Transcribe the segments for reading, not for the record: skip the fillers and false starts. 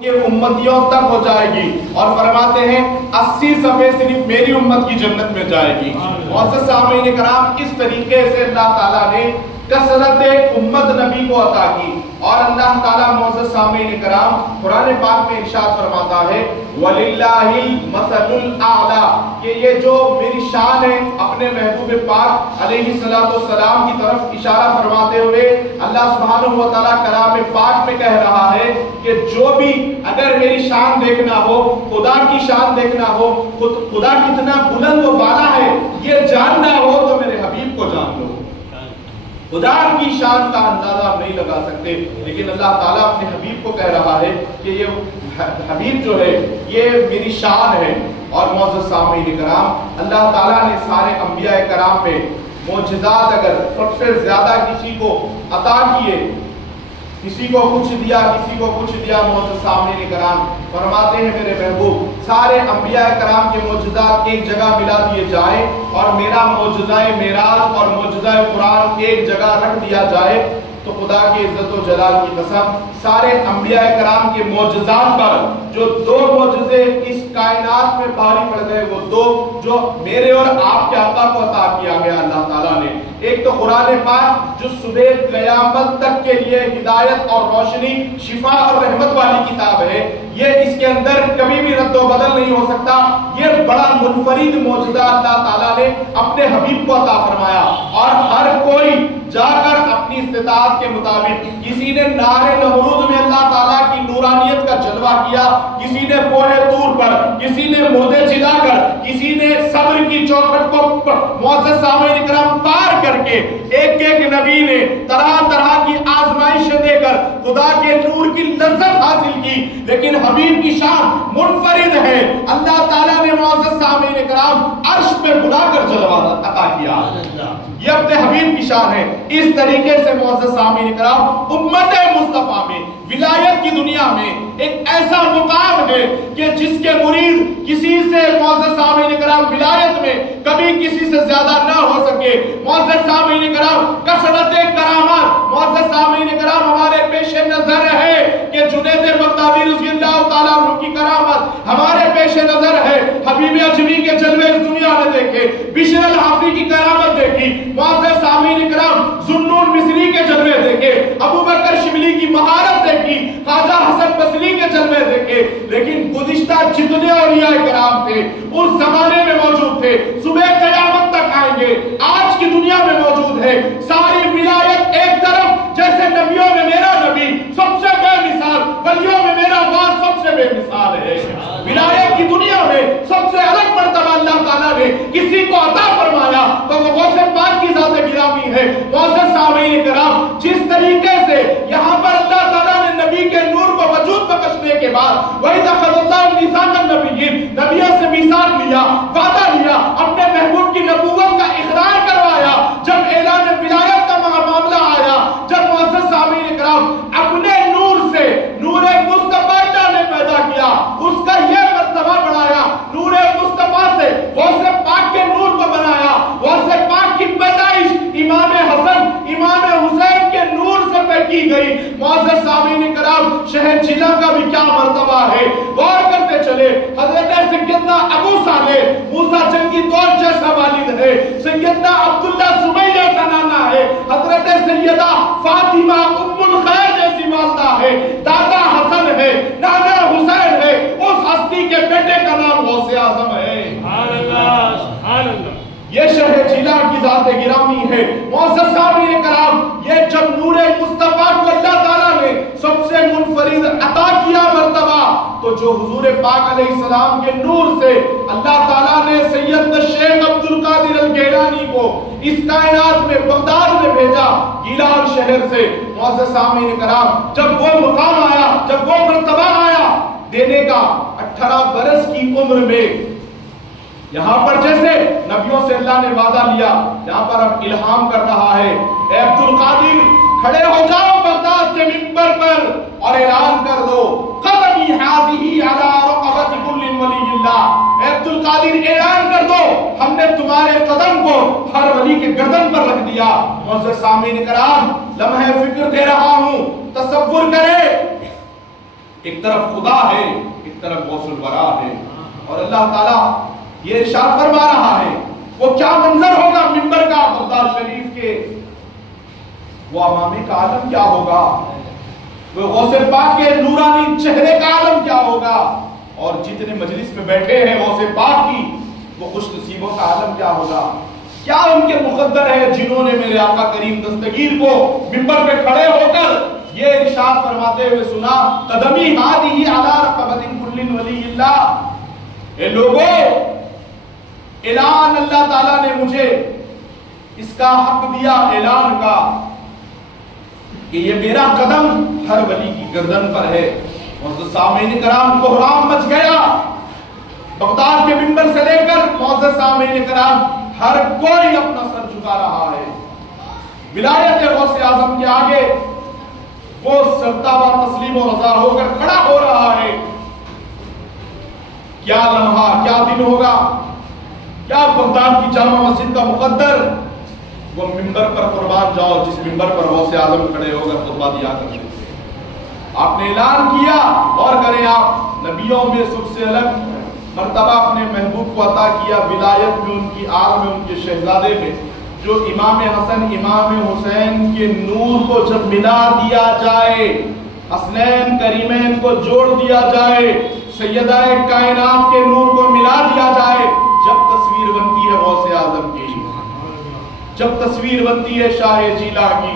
کہ امتیوں تک ہو جائے گی، اور فرماتے ہیں 80 صفحے صرف میری امت کی جنت میں جائے گی۔ معزز سامعین کرام، اس طریقے سے اللہ تعالیٰ نے کثرت امت نبی کو عطا کی، اور اللہ تعالیٰ معزز سامعین کرام قرآن پاک میں ارشاد فرماتا ہے وَلِلَّهِ الْمَثَلُ الْأَعْلَى، کہ یہ جو میری شان ہے اپنے محبوب پاک علیہ السلام کی طرف اشارہ فرماتے ہوئے اللہ سبحانہ و تعالیٰ کلام پاک میں کہہ رہا ہے کہ جو بھی اگر میری شان دیکھنا ہو، خدا کی شان دیکھنا ہو، خدا کتنا بلند و بالا ہے یہ جاننا ہو تو میرے حبیب کو جان لو۔ خدا کی شان کا اندازہ آپ نہیں لگا سکتے، لیکن اللہ تعالیٰ اپنے حبیب کو کہہ رہا ہے کہ یہ حبیب جو ہے یہ میری شان ہے۔ اور معزز سامعین کرام، اللہ تعالیٰ نے سارے انبیاء کرام میں معجزات اگر سب سے زیادہ کسی کو عطا کیے، کسی کو کچھ دیا، کسی کو کچھ دیا، معزز سامعین کرام فرماتے ہیں میرے محبوب سارے انبیاء کرام کے معجزات ایک جگہ ملا دیے جائے اور میرا معجزہ معراج اور معجزہ قرآن ایک جگہ رکھ دیا جائے تو خدا کی عزت و جلال کی قسم سارے انبیاء کرام کے معجزات پر جو دو معجزے اس کائنات میں بھاری پڑ گئے، وہ دو جو میرے اور آپ کے آقا کو عطا کیا گیا اللہ تعالیٰ نے، ایک تو قرآن پاک جو صبح قیامت تک کے لیے ہدایت اور روشنی، شفا اور رحمت والی کتاب ہے، یہ اس کے اندر کبھی بھی رد و بدل نہیں ہو سکتا، یہ بڑا منفرد معجزہ اللہ تعالیٰ نے اپنے حبیب کو عطا فرمایا، اور ہر کوئی جا کر اپنی استطاعت کے مطابق، کسی نے نار نمرود میں اللہ تعالیٰ کی نورانیت کا جلوہ کیا، کسی نے کوہ طور پر، کسی نے مردے جلا کر، کسی نے صبر کی چوکھٹ کو معزز سامعین کرام پار کر کے، ایک ایک نبی نے طرح طرح کی آزمائشیں دے کر خدا کے نور کی لذت حاصل کی، لیکن حبیب کی شان منفرد ہے۔ اللہ تعالیٰ نے معزز سامعین کرام عرش پہ بلا کر جلوہ عطا کیا، یہ اپنے حبیب کی شان ہے۔ اس طریقے سے معزز سامعین کرام امت مصطفیٰ میں ولایت کی دنیا میں ایک ایسا مقام ہے کہ جس کے مرید کسی سے معزز سامعین کرام ولایت میں کبھی کسی سے زیادہ نہ ہو سکے۔ معزز سامعین کرام کثرت کرامات معزز سامعین کرام ہمارے پیش نظر ہے کہ جنید بغدادی رضی اللہ تعالیٰ عنہ کی کرامت ہمارے پیش نظر ہے، حبیب اجمی کے جلوے اس دنیا نے دیکھے، بشر الحافی کی کرامت دیکھی، معزز سامعین کرام ذوالنون مصری کے جلوے دیکھے، ابو بکر شبلی کی مہارت دیکھی، خواجہ حسن بصری کے جلوے دیکھے، لیکن گزشتہ جتنے اولیاء کرام تھے اس زمانے میں موجود تھے، صبح قیامت تک آئیں گے، آج کی دنیا میں موجود ہے۔ ساری ولایت ایک طرف، جیسے نبیوں میں میرا نبی سب سے بے مثال، ولیوں میں میرا واس سب سے بے مثال ہے۔ ولایت کی دنیا میں سب سے الگ مرتبہ اللہ تعالیٰ نے کسی کو عطا فرمایا تو وہ غوث پاک کی ذات گرامی ہے۔ معزز سامعین کرام، جس طریقے سے یہاں پر اللہ تعالیٰ نے نبی کے نور کو وجود بخشنے کے بعد وَإِذْ أَخَذَ اللَّهُ مِيثَاقَ النَّبِيِّينَ، نبیوں سے میثاق لیا، وعدہ لیا، اپنے محبوب کی نبوت کا اقرار کروایا، جب اعلان ولایت کا معاملہ آیا، جب معزز سامعین کرام اپنے نور سے نور مصطفیٰ نے پیدا کیا، اس کا یہ مرتبہ بڑھایا، نور مصطفیٰ سے غوث پاک کے نور کو بنایا، غوث پاک کی پیدائش امام حسن امام حسین کے نور سے کی گئی۔ معزز سامعین کرام، شہر جلا کا بھی کیا مرتبہ ہے، غور کرتے چلے۔ حضرت سیدنا ابو صالح موسیٰ جنگی دور جیسا والد ہے، سیدنا عبداللہ سمیہ جیسا نانا ہے، حضرت سیدہ فاطمہ ام الخیر جیسی والدہ ہے، دادا حسن ہے، نانا حسین ہے، اس ہستی کے بیٹے کا نام غوث اعظم ہے۔ سبحان اللہ، سبحان اللہ، یہ شہر جیلا کی ذات گرامی ہے۔ معزز سامعین کرام، یہ جب نور مصطفیٰ کو اللہ تعالیٰ نے سب سے منفرد عطا کیا مرتبہ، تو جو حضور پاک علیہ السلام کے نور سے اللہ تعالیٰ نے سید شیخ عبد القادر الگیلانی کو اس کائنات میں بغداد میں بھیجا، گیلان شہر سے۔ معزز سامعین کرام، جب وہ مقام آیا، جب وہ مرتبہ آیا دینے کا، 18 برس کی عمر میں یہاں پر جیسے نبیوں سے اللہ نے وعدہ لیا، یہاں پر اب الہام کر رہا ہے، اے عبد القادر کھڑے ہو جاؤ بغداد کے منبر پر اور اعلان کر دو قدمی ہذہ علی رقبۃ کل ولی اللہ۔ اے عبد القادر اعلان کر دو ہم نے تمہارے قدم کو ہر ولی کے گردن پر رکھ دیا۔ معزز سامعین کرام، لمحہ فکر دے رہا ہوں، تصور کرے ایک طرف خدا ہے، ایک طرف غوث الورا ہے، اور اللہ تعالیٰ یہ ارشاد فرما رہا ہے وہ کیا منظر ہوگا منبر کا بغداد شریف کے، وہ امامے کا عالم کیا ہوگا، وہ غوث پاک کے نورانی چہرے کا عالم کیا ہوگا، اور جتنے مجلس میں بیٹھے ہیں غوث پاک کی وہ خوش نصیبوں کا عالم کیا ہوگا، کیا ان کے مقدر ہے جنہوں نے میرے آقا کریم دستگیر کو منبر پہ کھڑے ہو کر یہ ارشاد فرماتے ہوئے سنا، قدمی ہادی علی رقبۃ کل ولی اللہ، اے لوگوں اعلان اللہ تعالیٰ نے مجھے اس کا حق دیا اعلان کا کہ یہ میرا قدم ہر ولی کی گردن پر ہے۔ معزز سامعین کرام کوہرام مچ گیا بغداد کے منبر سے لے کر، معزز سامعین کرام ہر کوئی اپنا سر جھکا رہا ہے ولایت غوث اعظم کے آگے، وہ سرتابہ تسلیم و رضا ہو کر کھڑا ہو رہا ہے۔ کیا لمحہ، کیا دن ہوگا، کیا بغداد کی جامع مسجد کا مقدر، وہ منبر پر قربان جاؤ جس منبر پر غوث اعظم کھڑے ہو کر خطبہ دیا کرتے تھے۔ آپ نے اعلان کیا، اور کریں آپ، نبیوں میں سب سے الگ مرتبہ اپنے محبوب کو عطا کیا، ولایت میں ان کی آل میں ان کے شہزادے میں، جو امام حسن امام حسین کے نور کو جب ملا دیا جائے، حسنین کریمین کو جوڑ دیا جائے، سیدہ کائنات کے نور کو ملا دیا جائے، جب تصویر بنتی ہے غوث اعظم کی، جب تصویر بنتی ہے شاہ جیلا کی،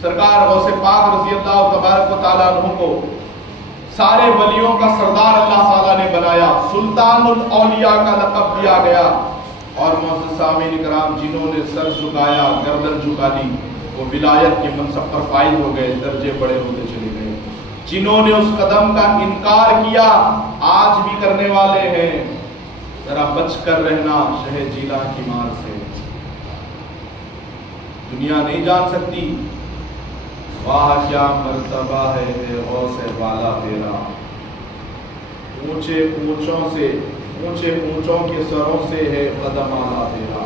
سرکار غوث پاک رضی اللہ تبارک و تعالیٰ عنہ کو سارے ولیوں کا سردار اللہ تعالیٰ نے بنایا، سلطان الاولیاء کا لقب دیا گیا، اور معزز سامعین کرام جنہوں نے سر جھکایا، گردن جھکا لی، وہ ولایت کے منصب پر فائز ہو گئے، درجے بڑے ہوتے چلے گئے۔ جنہوں نے اس قدم کا انکار کیا آج بھی کرنے والے ہیں، ذرا بچ کر رہنا شہ جیلا کی مار سے، دنیا نہیں جان سکتی واہ کیا مرتبہ ہے غوث والا تیرا، اونچے اونچوں سے، اونچے اونچوں کے سروں سے ہے قدم آلا تیرا،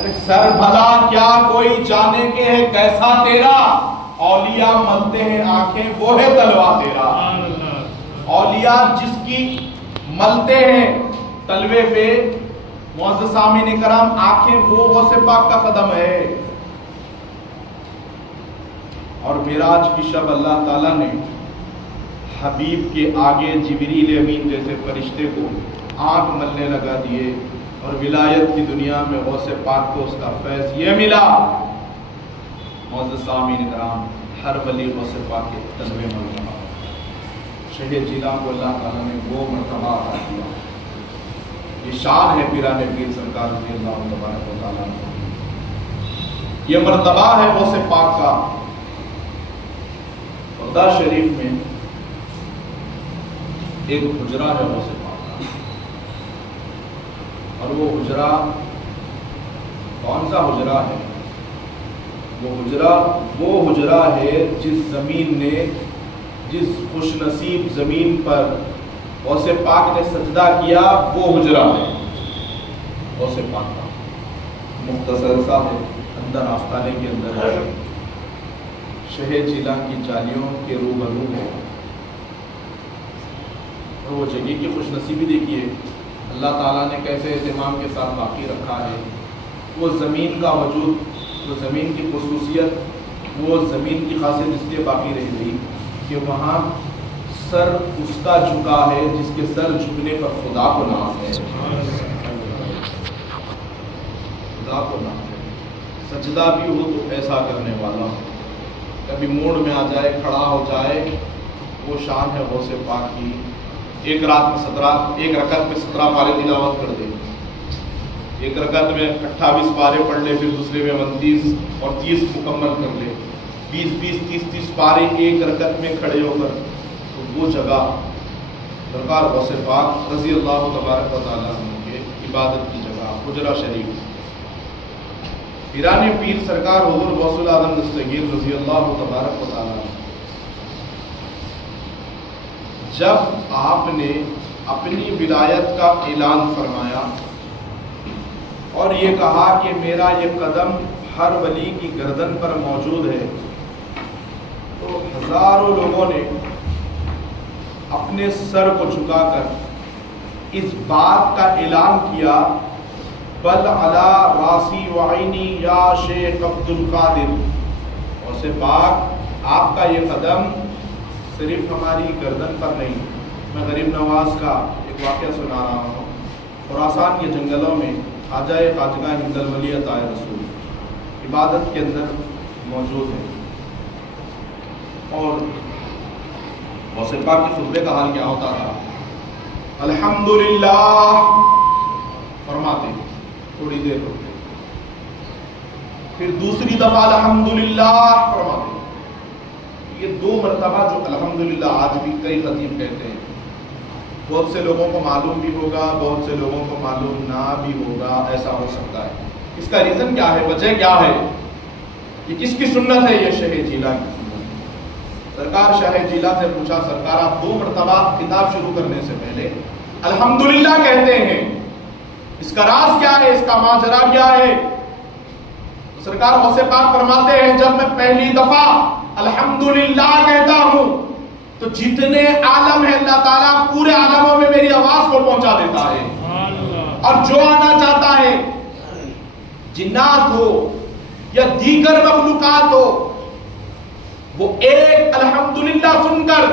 ارے سر بھلا کیا کوئی جانے کے ہے کیسا تیرا، اولیاء ملتے ہیں آنکھیں وہ ہے تلوا تیرا، اولیاء جس کی ملتے ہیں تلوے پہ، معزز سامعین کرام آنکھیں وہ غوث پاک کا قدم ہے۔ اور معراج کی شب اللہ تعالیٰ نے حبیب کے آگے جبریل امین جیسے فرشتے کو آنکھ ملنے لگا دیے، اور ولایت کی دنیا میں غوث پاک کو اس کا فیض یہ ملا۔ معزز سامعین کرام ہر ولی غوث پاک کے تلوے مل رہا، شہ جیلا کو اللہ تعالیٰ نے وہ مرتبہ عطا کیا، یہ شان ہے پیران پیر سرکار رضی اللہ تبارک و تعالیٰ عنہ، یہ مرتبہ ہے غوث پاک کا۔ بغداد شریف میں ایک حجرہ ہے غوث پاک کا، اور وہ حجرہ کون سا حجرہ ہے؟ وہ حجرہ ہے جس زمین نے، جس خوش نصیب زمین پر غوث پاک نے سجدہ کیا، وہ حجرہ ہے غوث پاک کا، مختصر سا ہے، اندر آستانے کے اندر ہے، شہ جیلا کی جالیوں کے روبرو ہے، اور وہ جگہ کی خوش نصیبی دیکھیے اللہ تعالیٰ نے کیسے اہتمام کے ساتھ باقی رکھا ہے، وہ زمین کا وجود، وہ زمین کی خصوصیت، وہ زمین کی خاصیت اس لیے باقی رہ گئی کہ وہاں سر اس کا جھکا ہے جس کے سر جھکنے پر خدا کو ناز ہے، خدا کو ناز ہے، سجدہ بھی ہو تو ایسا کرنے والا ہو، کبھی موڑ میں آ جائے، کھڑا ہو جائے، وہ شان ہے غوث پاک کی۔ ایک رات میں ایک رکعت میں 17 پارے تلاوت کر دے، ایک رکعت میں 28 پارے پڑھ لے، پھر دوسرے میں 29 اور 30 مکمل کر لے، 20 30 پارے ایک رکعت میں کھڑے ہو کر، تو وہ جگہ سرکار غوث پاک رضی اللہ تبارک و تعالیٰ عنہ کے عبادت کی جگہ حجرہ شریف، پیران پیر سرکار حضور غوث العظم دستگیر رضی اللہ تبارک و تعالیٰ عنہ، جب آپ نے اپنی ولایت کا اعلان فرمایا اور یہ کہا کہ میرا یہ قدم ہر ولی کی گردن پر موجود ہے، تو ہزاروں لوگوں نے اپنے سر کو جھکا کر اس بات کا اعلان کیا، بل علی راسی وعینی یا شیخ عبد القادر، اور سے پاک آپ کا یہ قدم صرف ہماری گردن پر نہیں۔ میں غریب نواز کا ایک واقعہ سنا رہا ہوں۔ خراسان کے جنگلوں میں خواجہ خواجگاہ ہند الولی عطا رسول عبادت کے اندر موجود ہے، اور غوث پاک کے خطبے کا حال کیا ہوتا تھا؟ الحمدللہ فرماتے تھوڑی دیر ہوتے، پھر دوسری دفعہ الحمدللہ فرماتے۔ یہ 2 مرتبہ جو الحمدللہ آج بھی کئی خطیب کہتے ہیں، بہت سے لوگوں کو معلوم بھی ہوگا، بہت سے لوگوں کو معلوم نہ بھی ہوگا، ایسا ہو سکتا ہے۔ اس کا ریزن کیا ہے؟ وجہ کیا ہے؟ یہ کس کی سنت ہے؟ یہ شاہ جیلہ کی سنت۔ سرکار شاہ جیلہ سے پوچھا، سرکار آپ 2 مرتبہ کتاب شروع کرنے سے پہلے الحمدللہ کہتے ہیں، اس کا راز کیا ہے؟ اس کا ماجرا کیا ہے؟ سرکار غوث پاک فرماتے ہیں، جب میں پہلی دفعہ الحمدللہ کہتا ہوں تو جتنے عالم ہیں اللہ تعالیٰ پورے عالموں میں میری آواز کو پہنچا دیتا ہے، اور جو آنا چاہتا ہے، جنات ہو یا دیگر مخلوقات ہو، وہ ایک الحمدللہ سن کر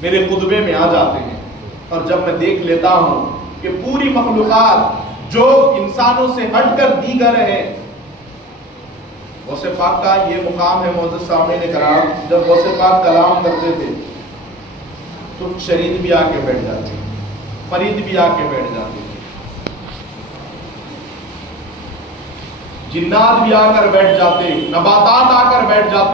میرے خطبے میں آ جاتے ہیں۔ اور جب میں دیکھ لیتا ہوں کہ پوری مخلوقات جو انسانوں سے ہٹ کر دیگر ہے، غوث پاک کا یہ مقام ہے۔ معزز سامعین کرام، جب غوث پاک کلام کرتے تھے تو شرید بھی آ کے بیٹھ جاتے، فرید بھی آ کے بیٹھ جاتے، جنات بھی آ کر بیٹھ جاتے، نباتات آ کر بیٹھ جاتے۔